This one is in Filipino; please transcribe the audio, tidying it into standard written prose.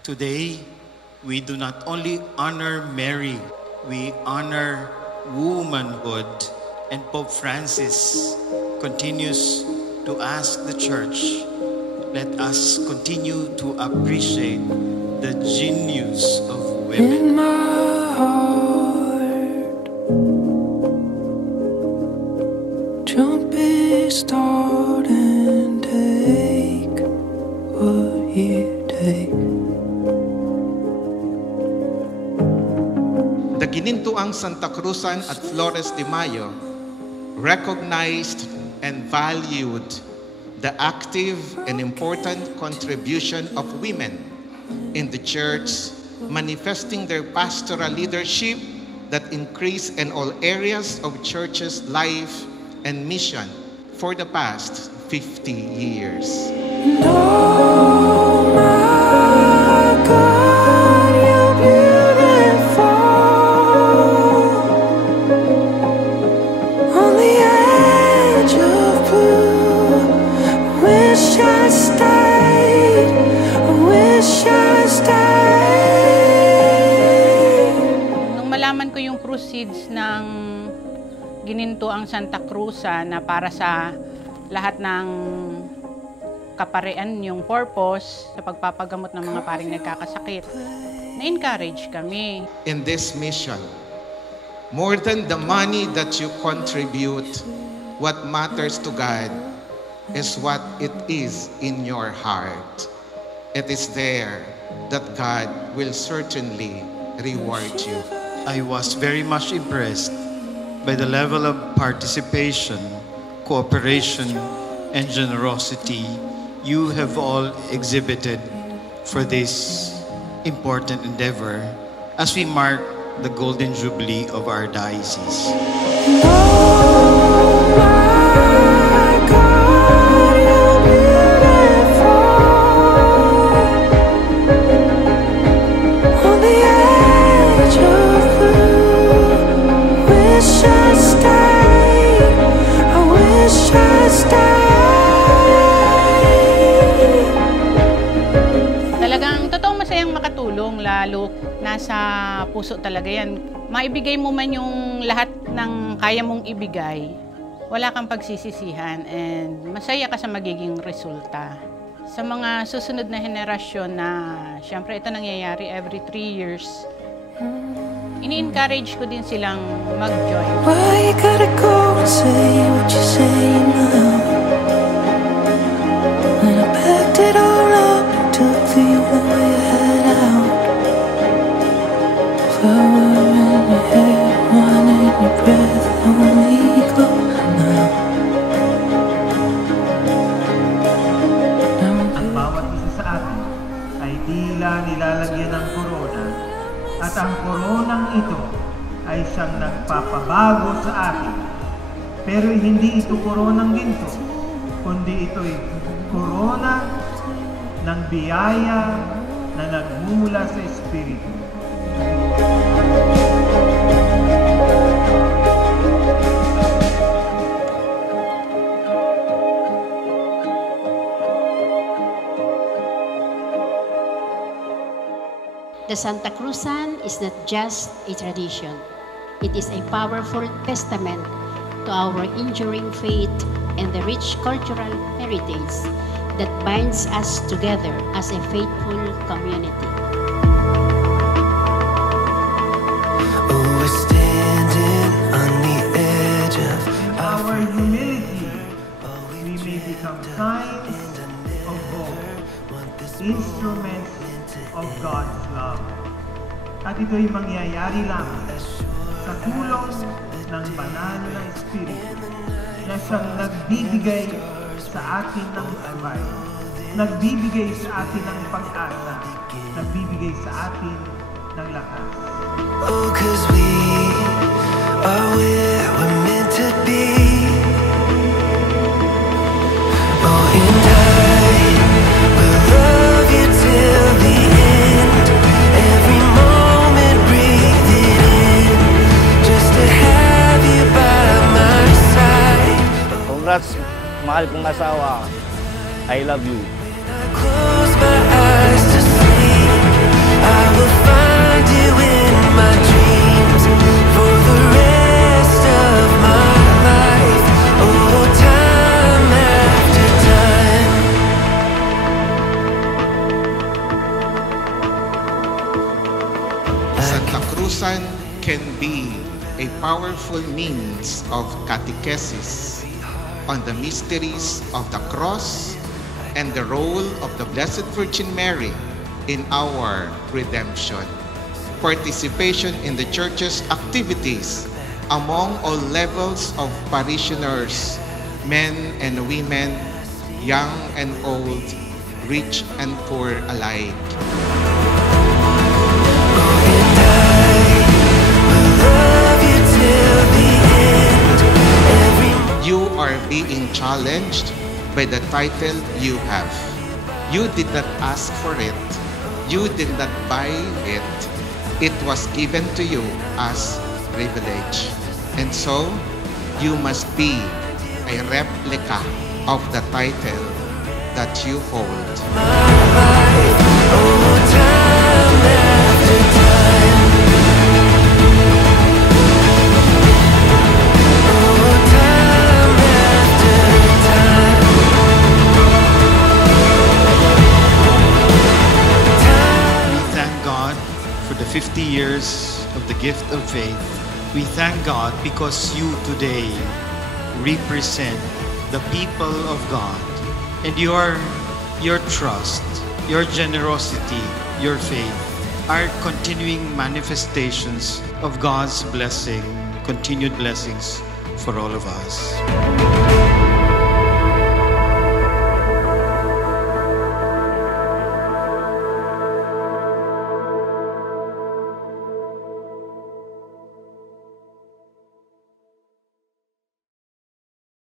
Today, we do not only honor Mary, we honor womanhood. And Pope Francis continues to ask the Church, let us continue to appreciate the genius of women. In my heart, jumping start and take what you take. The Ginintuang Santa Cruzan at Flores de Mayo recognized and valued the active and important contribution of women in the church, manifesting their pastoral leadership that increased in all areas of church's life and mission for the past 50 years. Oh my God, you're beautiful. On the edge of blue, wish I stayed, I wish I stayed. Nung malaman ko yung proceeds ng Ginintuang Santa Cruzan na para sa lahat ng kaparean yung purpose sa pagpapagamot ng mga paring nagkakasakit, na-encourage kami. In this mission, more than the money that you contribute, what matters to God is what it is in your heart. It is there that God will certainly reward you. I was very much impressed by the level of participation, cooperation, and generosity you have all exhibited for this important endeavor as we mark the Golden Jubilee of our diocese. Oh my God, you're beautiful. On the edge of blue, wish I stayed, I wish I stayed. Talagang totoong masayang makatulong, lalo nasa puso talaga yan. Maibigay mo man yung lahat ng kaya mong ibigay, wala kang pagsisisihan and masaya ka sa magiging resulta. Sa mga susunod na henerasyon na, syempre ito nangyayari every 3 years, ini-encourage ko din silang mag-join. Why you gotta go and say what you say now? When I packed it all up and took the only way I had out. Flower in your hair, wine in your breath, only close now. Ang bawat isa sa atin ay tila nilalagyan ng korona at ang koronang ito ay siyang nagpapabago sa atin. Pero hindi ito koronang ginto, kundi ito'y korona ng biyaya na nagmumula sa Espiritu. The Santa Cruzan is not just a tradition. It is a powerful testament to our enduring faith and the rich cultural heritage that binds us together as a faithful community. Oh, we're standing on the edge of Our humility, we may become signs of hope, instruments of God's love. At ito'y mangyayari lamang sa tulong ng banal na Espiritu na siyang nagbibigay sa atin ng sabay, nagbibigay sa atin ng pag-asa, nagbibigay sa atin ng lakas. oh, 'cause we are where we're meant to be. Oh, and I will love you till the end. Every moment breathe it in, just to have you by my side. Congrats, mahal kong asawa. I love you. I close my eyes to sleep. Cruzan can be a powerful means of catechesis on the mysteries of the cross and the role of the Blessed Virgin Mary in our redemption. Participation in the Church's activities among all levels of parishioners, men and women, young and old, rich and poor alike. You are being challenged by the title you have. You did not ask for it. You did not buy it. It was given to you as privilege. And so, you must be a replica of the title that you hold. We thank God for the 50 years of the gift of faith. We thank God because you today represent the people of God, and your trust, your generosity, your faith are continuing manifestations of God's blessing, continued blessings for all of us.